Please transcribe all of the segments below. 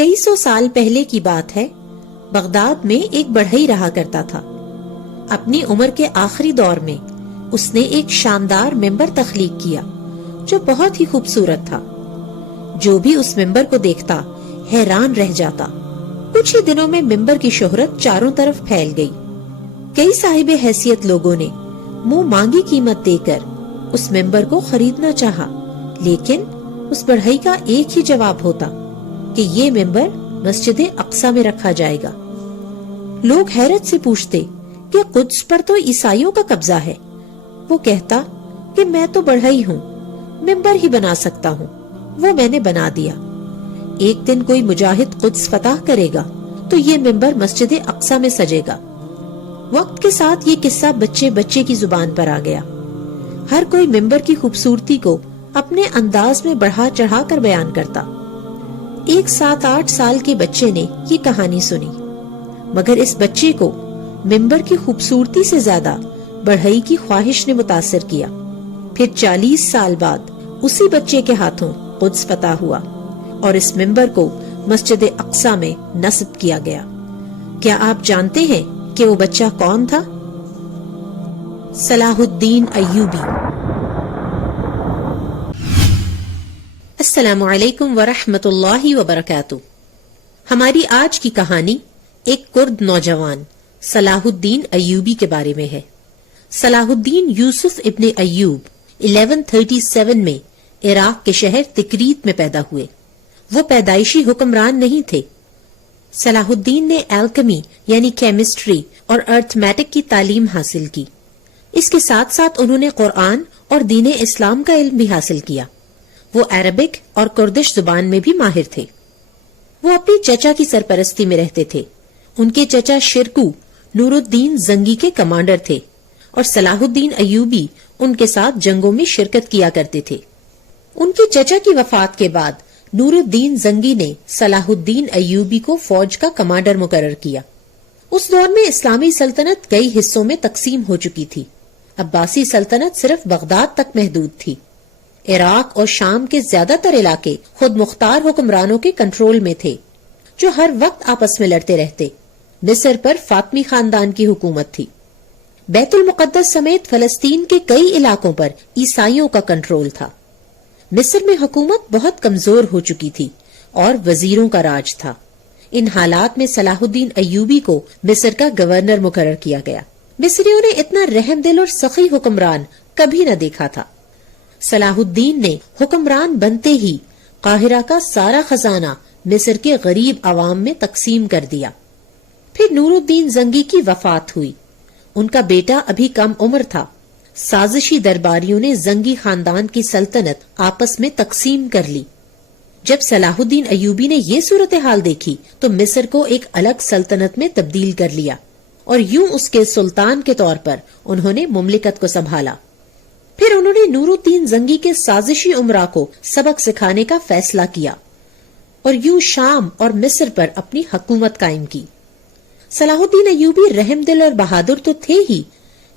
کئی سو سال پہلے کی بات ہے، بغداد میں ایک بڑھئی رہا کرتا تھا۔ اپنی عمر کے آخری دور میں اس نے ایک شاندار ممبر تخلیق کیا جو بہت ہی خوبصورت تھا۔ جو بھی اس ممبر کو دیکھتا حیران رہ جاتا۔ کچھ ہی دنوں میں ممبر کی شہرت چاروں طرف پھیل گئی۔ کئی صاحب حیثیت لوگوں نے منہ مانگی قیمت دے کر اس ممبر کو خریدنا چاہا، لیکن اس بڑھئی کا ایک ہی جواب ہوتا کہ یہ ممبر مسجد اقصی میں رکھا جائے گا۔ لوگ حیرت سے پوچھتے کہ قدس پر تو عیسائیوں کا قبضہ ہے۔ وہ کہتا کہ میں تو بڑھئی ہوں، ممبر ہی بنا سکتا ہوں، وہ میں نے بنا دیا۔ ایک دن کوئی مجاہد قدس فتح کرے گا تو یہ ممبر مسجد اقصی میں سجے گا۔ وقت کے ساتھ یہ قصہ بچے بچے کی زبان پر آ گیا۔ ہر کوئی ممبر کی خوبصورتی کو اپنے انداز میں بڑھا چڑھا کر بیان کرتا۔ ایک 7-8 سال کے بچے نے یہ کہانی سنی، مگر اس بچے کو ممبر کی خوبصورتی سے زیادہ بڑھئی کی خواہش نے متاثر کیا۔ پھر 40 سال بعد اسی بچے کے ہاتھوں قدس فتح ہوا اور اس ممبر کو مسجد اقصی میں نصب کیا گیا۔ کیا آپ جانتے ہیں کہ وہ بچہ کون تھا؟ صلاح الدین ایوبی۔ السلام علیکم ورحمۃ اللہ وبرکاتہ۔ ہماری آج کی کہانی ایک کرد نوجوان صلاح الدین ایوبی کے بارے میں ہے۔ صلاح الدین یوسف ابن ایوب 1137 میں عراق کے شہر تکریت میں پیدا ہوئے۔ وہ پیدائشی حکمران نہیں تھے۔ صلاح الدین نے الکمی یعنی کیمسٹری اور ارتھمیٹک کی تعلیم حاصل کی۔ اس کے ساتھ ساتھ انہوں نے قرآن اور دین اسلام کا علم بھی حاصل کیا۔ وہ عربک اور کردش زبان میں بھی ماہر تھے۔ وہ اپنی چچا کی سرپرستی میں رہتے تھے۔ ان کے چچا شرکو نور الدین زنگی کے کمانڈر تھے اور صلاح الدین ایوبی ان کے ساتھ جنگوں میں شرکت کیا کرتے تھے۔ ان کے چچا کی وفات کے بعد نور الدین زنگی نے صلاح الدین ایوبی کو فوج کا کمانڈر مقرر کیا۔ اس دور میں اسلامی سلطنت کئی حصوں میں تقسیم ہو چکی تھی۔ عباسی سلطنت صرف بغداد تک محدود تھی۔ عراق اور شام کے زیادہ تر علاقے خود مختار حکمرانوں کے کنٹرول میں تھے جو ہر وقت آپس میں لڑتے رہتے۔ مصر پر فاطمی خاندان کی حکومت تھی۔ بیت المقدس سمیت فلسطین کے کئی علاقوں پر عیسائیوں کا کنٹرول تھا۔ مصر میں حکومت بہت کمزور ہو چکی تھی اور وزیروں کا راج تھا۔ ان حالات میں صلاح الدین ایوبی کو مصر کا گورنر مقرر کیا گیا۔ مصریوں نے اتنا رحم دل اور سخی حکمران کبھی نہ دیکھا تھا۔ صلاح الدین نے حکمران بنتے ہی قاہرہ کا سارا خزانہ مصر کے غریب عوام میں تقسیم کر دیا۔ پھر نور الدین زنگی کی وفات ہوئی۔ ان کا بیٹا ابھی کم عمر تھا۔ سازشی درباریوں نے زنگی خاندان کی سلطنت آپس میں تقسیم کر لی۔ جب صلاح الدین ایوبی نے یہ صورتحال دیکھی تو مصر کو ایک الگ سلطنت میں تبدیل کر لیا اور یوں اس کے سلطان کے طور پر انہوں نے مملکت کو سنبھالا۔ پھر انہوں نے نور الدین زنگی کے سازشی امراء کو سبق سکھانے کا فیصلہ کیا اور یوں شام اور مصر پر اپنی حکومت قائم کی۔ صلاح الدین ایوبی رحم دل اور بہادر تو تھے ہی،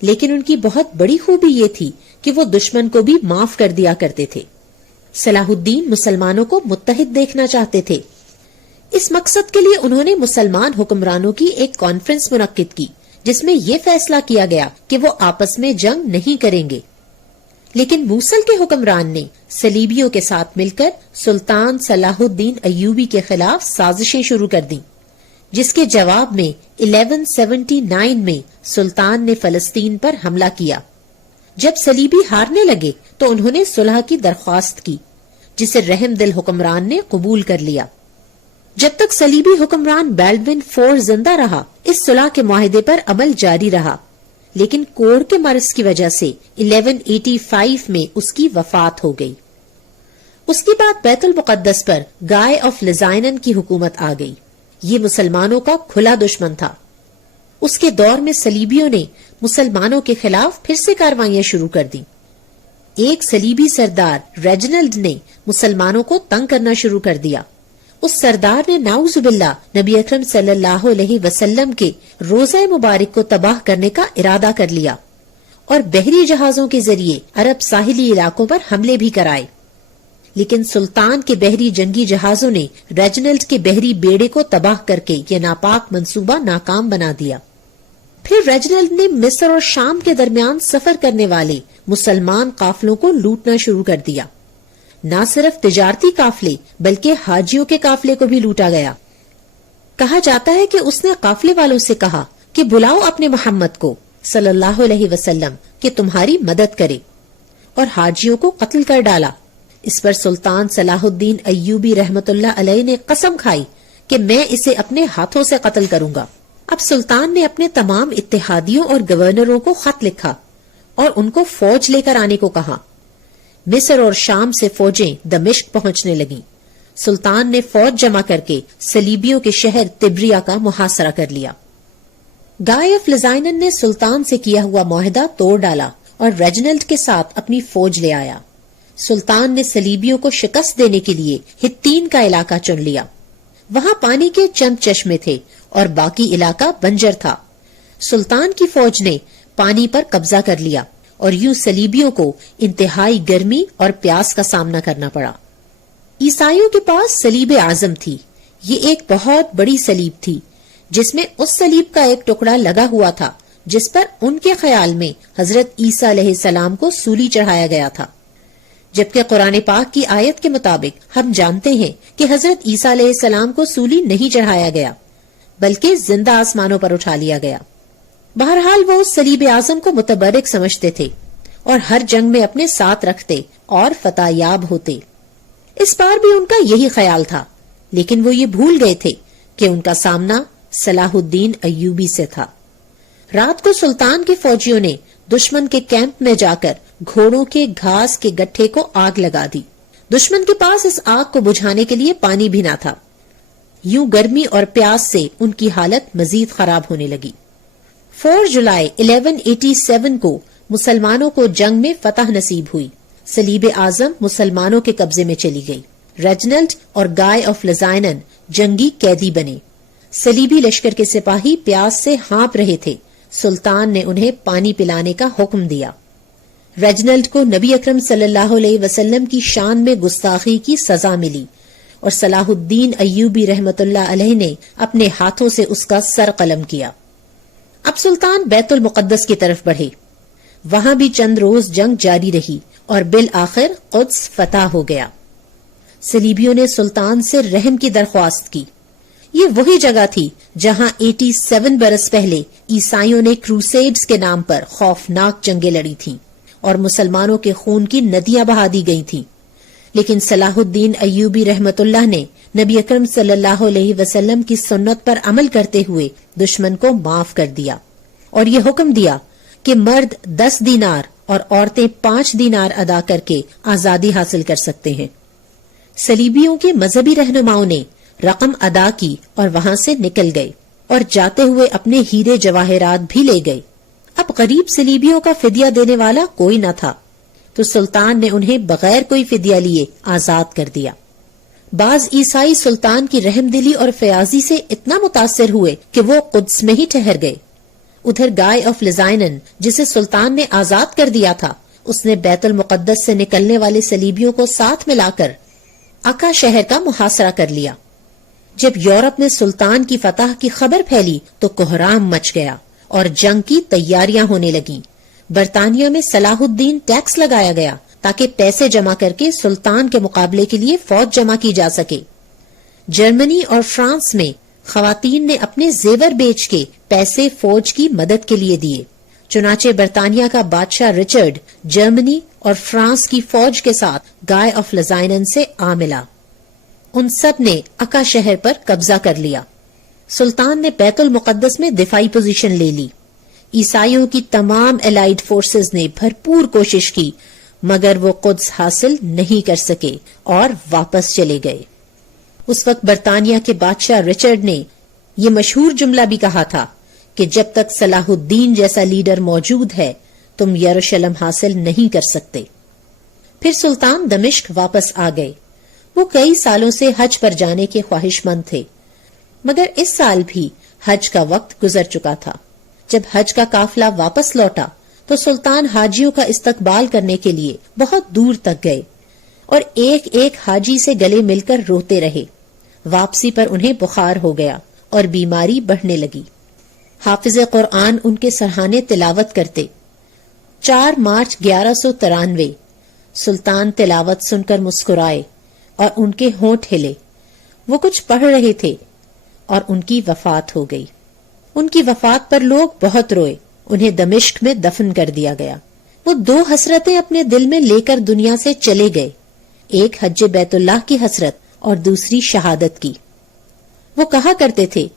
لیکن ان کی بہت بڑی خوبی یہ تھی کہ وہ دشمن کو بھی معاف کر دیا کرتے تھے۔ صلاح الدین مسلمانوں کو متحد دیکھنا چاہتے تھے۔ اس مقصد کے لیے انہوں نے مسلمان حکمرانوں کی ایک کانفرنس منعقد کی جس میں یہ فیصلہ کیا گیا کہ وہ آپس میں جنگ نہیں کریں گے۔ لیکن موصل کے حکمران نے صلیبیوں کے ساتھ مل کر سلطان صلاح الدین ایوبی کے خلاف سازشیں شروع کر دیں، جس کے جواب میں 1179 میں سلطان نے فلسطین پر حملہ کیا۔ جب صلیبی ہارنے لگے تو انہوں نے صلح کی درخواست کی جسے رحم دل حکمران نے قبول کر لیا۔ جب تک صلیبی حکمران بیلڈون فور زندہ رہا اس صلح کے معاہدے پر عمل جاری رہا، لیکن کوڑ کے مرض کی وجہ سے 1185 میں اس کی وفات ہو گئی۔ اس کے بعد بیت المقدس پر گائے آف لزائنن کی حکومت آ گئی۔ یہ مسلمانوں کا کھلا دشمن تھا۔ اس کے دور میں صلیبیوں نے مسلمانوں کے خلاف پھر سے کاروائیاں شروع کر دیں۔ ایک صلیبی سردار ریجنلڈ نے مسلمانوں کو تنگ کرنا شروع کر دیا۔ اس سردار نے نعوذ باللہ نبی اکرم صلی اللہ علیہ وسلم کے روضہ مبارک کو تباہ کرنے کا ارادہ کر لیا اور بحری جہازوں کے ذریعے عرب ساحلی علاقوں پر حملے بھی کرائے۔ لیکن سلطان کے بحری جنگی جہازوں نے ریجنلڈ کے بحری بیڑے کو تباہ کر کے یہ ناپاک منصوبہ ناکام بنا دیا۔ پھر ریجنلڈ نے مصر اور شام کے درمیان سفر کرنے والے مسلمان قافلوں کو لوٹنا شروع کر دیا۔ نہ صرف تجارتی قافلے بلکہ حاجیوں کے قافلے کو بھی لوٹا گیا۔ کہا جاتا ہے کہ اس نے قافلے والوں سے کہا کہ بلاؤ اپنے محمد کو صلی اللہ علیہ وسلم کہ تمہاری مدد کرے، اور حاجیوں کو قتل کر ڈالا۔ اس پر سلطان صلاح الدین ایوبی رحمت اللہ علیہ نے قسم کھائی کہ میں اسے اپنے ہاتھوں سے قتل کروں گا۔ اب سلطان نے اپنے تمام اتحادیوں اور گورنروں کو خط لکھا اور ان کو فوج لے کر آنے کو کہا۔ مصر اور شام سے فوجیں دمشق پہنچنے لگیں۔ سلطان نے فوج جمع کر کے صلیبیوں کے شہر تبریا کا محاصرہ کر لیا۔ گائے آف لزائنن نے سلطان سے کیا ہوا معاہدہ توڑ ڈالا اور ریجنلڈ کے ساتھ اپنی فوج لے آیا۔ سلطان نے صلیبیوں کو شکست دینے کے لیے ہتین کا علاقہ چن لیا۔ وہاں پانی کے چند چشمے تھے اور باقی علاقہ بنجر تھا۔ سلطان کی فوج نے پانی پر قبضہ کر لیا اور یوں صلیبیوں کو انتہائی گرمی اور پیاس کا سامنا کرنا پڑا۔ عیسائیوں کے پاس صلیب اعظم تھی۔ یہ ایک بہت بڑی صلیب تھی جس میں اس صلیب کا ایک ٹکڑا لگا ہوا تھا جس پر ان کے خیال میں حضرت عیسیٰ علیہ السلام کو سولی چڑھایا گیا تھا، جبکہ قرآن پاک کی آیت کے مطابق ہم جانتے ہیں کہ حضرت عیسیٰ علیہ السلام کو سولی نہیں چڑھایا گیا بلکہ زندہ آسمانوں پر اٹھا لیا گیا۔ بہرحال وہ اس صلیب اعظم کو متبرک سمجھتے تھے اور ہر جنگ میں اپنے ساتھ رکھتے اور فتح یاب ہوتے۔ اس بار بھی ان کا یہی خیال تھا، لیکن وہ یہ بھول گئے تھے کہ ان کا سامنا صلاح الدین ایوبی سے تھا۔ رات کو سلطان کے فوجیوں نے دشمن کے کیمپ میں جا کر گھوڑوں کے گھاس کے گٹھے کو آگ لگا دی۔ دشمن کے پاس اس آگ کو بجھانے کے لیے پانی بھی نہ تھا۔ یوں گرمی اور پیاس سے ان کی حالت مزید خراب ہونے لگی۔ 4 جولائی 1187 کو مسلمانوں کو جنگ میں فتح نصیب ہوئی۔ صلیب اعظم مسلمانوں کے قبضے میں چلی گئی۔ ریجنلڈ اور گائے آف لزائنن جنگی قیدی بنے۔ صلیبی لشکر کے سپاہی پیاس سے ہانپ رہے تھے۔ سلطان نے انہیں پانی پلانے کا حکم دیا۔ ریجنلڈ کو نبی اکرم صلی اللہ علیہ وسلم کی شان میں گستاخی کی سزا ملی اور صلاح الدین ایوبی رحمت اللہ علیہ نے اپنے ہاتھوں سے اس کا سر قلم کیا۔ اب سلطان بیت المقدس کی طرف بڑھے۔ وہاں بھی چند روز جنگ جاری رہی اور بالآخر قدس فتح ہو گیا۔ صلیبیوں نے سلطان سے رحم کی درخواست کی۔ یہ وہی جگہ تھی جہاں 87 برس پہلے عیسائیوں نے کروسیڈز کے نام پر خوفناک جنگیں لڑی تھیں اور مسلمانوں کے خون کی ندیاں بہا دی گئی تھیں، لیکن صلاح الدین ایوبی رحمت اللہ نے نبی اکرم صلی اللہ علیہ وسلم کی سنت پر عمل کرتے ہوئے دشمن کو معاف کر دیا اور یہ حکم دیا کہ مرد 10 دینار اور عورتیں 5 دینار ادا کر کے آزادی حاصل کر سکتے ہیں۔ صلیبیوں کے مذہبی رہنماؤں نے رقم ادا کی اور وہاں سے نکل گئے اور جاتے ہوئے اپنے ہیرے جواہرات بھی لے گئے۔ اب غریب صلیبیوں کا فدیہ دینے والا کوئی نہ تھا، تو سلطان نے انہیں بغیر کوئی فدیہ لیے آزاد کر دیا۔ بعض عیسائی سلطان کی رحم دلی اور فیاضی سے اتنا متاثر ہوئے کہ وہ قدس میں ہی ٹھہر گئے۔ ادھر گائے آف لزائنن جسے سلطان نے آزاد کر دیا تھا، اس نے بیت المقدس سے نکلنے والے صلیبیوں کو ساتھ ملا کر اکا شہر کا محاصرہ کر لیا۔ جب یورپ میں سلطان کی فتح کی خبر پھیلی تو کوہرام مچ گیا اور جنگ کی تیاریاں ہونے لگیں۔ برطانیہ میں صلاح الدین ٹیکس لگایا گیا تاکہ پیسے جمع کر کے سلطان کے مقابلے کے لیے فوج جمع کی جا سکے۔ جرمنی اور فرانس میں خواتین نے اپنے زیور بیچ کے پیسے فوج کی مدد کے لیے دیے۔ چنانچہ برطانیہ کا بادشاہ رچرڈ جرمنی اور فرانس کی فوج کے ساتھ گائے آف لزائنن سے آ ملا۔ ان سب نے اکا شہر پر قبضہ کر لیا۔ سلطان نے بیت المقدس میں دفاعی پوزیشن لے لی۔ عیسائیوں کی تمام الائیڈ فورسز نے بھرپور کوشش کی مگر وہ قدس حاصل نہیں کر سکے اور واپس چلے گئے۔ اس وقت برطانیہ کے بادشاہ رچرڈ نے یہ مشہور جملہ بھی کہا تھا کہ جب تک صلاح الدین جیسا لیڈر موجود ہے تم یروشلم حاصل نہیں کر سکتے۔ پھر سلطان دمشق واپس آ گئے۔ وہ کئی سالوں سے حج پر جانے کے خواہش مند تھے، مگر اس سال بھی حج کا وقت گزر چکا تھا۔ جب حج کا قافلہ واپس لوٹا تو سلطان حاجیوں کا استقبال کرنے کے لیے بہت دور تک گئے، اور ایک ایک حاجی سے گلے مل کر روتے رہے۔ واپسی پر انہیں بخار ہو گیا اور بیماری بڑھنے لگی۔ حافظ قرآن ان کے سرہانے تلاوت کرتے۔ 4 مارچ 1193 سلطان تلاوت سن کر مسکرائے اور ان کے ہونٹ ہلے۔ وہ کچھ پڑھ رہے تھے اور ان کی وفات ہو گئی۔ ان کی وفات پر لوگ بہت روئے۔ انہیں دمشق میں دفن کر دیا گیا۔ وہ 2 حسرتیں اپنے دل میں لے کر دنیا سے چلے گئے، ایک حج بیت اللہ کی حسرت اور دوسری شہادت کی۔ وہ کہا کرتے تھے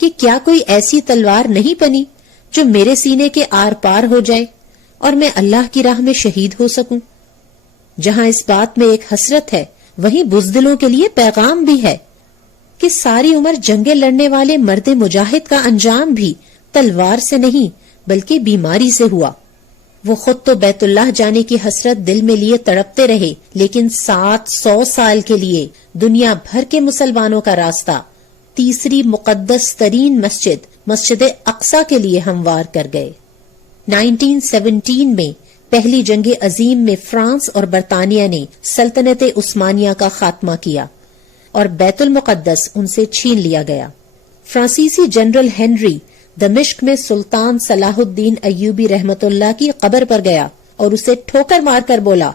کہ کیا کوئی ایسی تلوار نہیں بنی جو میرے سینے کے آر پار ہو جائے اور میں اللہ کی راہ میں شہید ہو سکوں۔ جہاں اس بات میں ایک حسرت ہے، وہیں بزدلوں کے لیے پیغام بھی ہے کہ ساری عمر جنگیں لڑنے والے مرد مجاہد کا انجام بھی تلوار سے نہیں بلکہ بیماری سے ہوا۔ وہ خود تو بیت اللہ جانے کی حسرت دل میں لیے تڑپتے رہے، لیکن 700 سال کے لیے دنیا بھر کے مسلمانوں کا راستہ تیسری مقدس ترین مسجد اقصی کے لیے ہموار کر گئے۔ 1917 میں پہلی جنگ عظیم میں فرانس اور برطانیہ نے سلطنت عثمانیہ کا خاتمہ کیا اور بیت المقدس ان سے چھین لیا گیا۔ فرانسیسی جنرل ہنری دمشق میں سلطان صلاح الدین ایوبی رحمت اللہ کی قبر پر گیا اور اسے ٹھوکر مار کر بولا،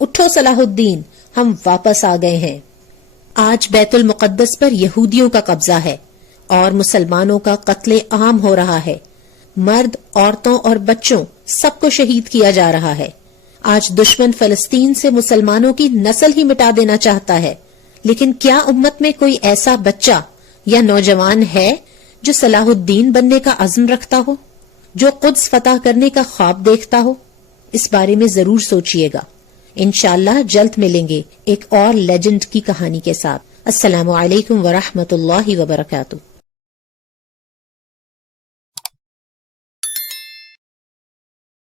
اٹھو صلاح الدین، ہم واپس آ گئے ہیں۔ آج بیت المقدس پر یہودیوں کا قبضہ ہے اور مسلمانوں کا قتل عام ہو رہا ہے۔ مرد، عورتوں اور بچوں سب کو شہید کیا جا رہا ہے۔ آج دشمن فلسطین سے مسلمانوں کی نسل ہی مٹا دینا چاہتا ہے، لیکن کیا امت میں کوئی ایسا بچہ یا نوجوان ہے جو صلاح الدین بننے کا عزم رکھتا ہو، جو قدس فتح کرنے کا خواب دیکھتا ہو؟ اس بارے میں ضرور سوچئے گا۔ انشاءاللہ جلد ملیں گے ایک اور لیجنڈ کی کہانی کے ساتھ۔ السلام علیکم ورحمۃ اللہ وبرکاتہ۔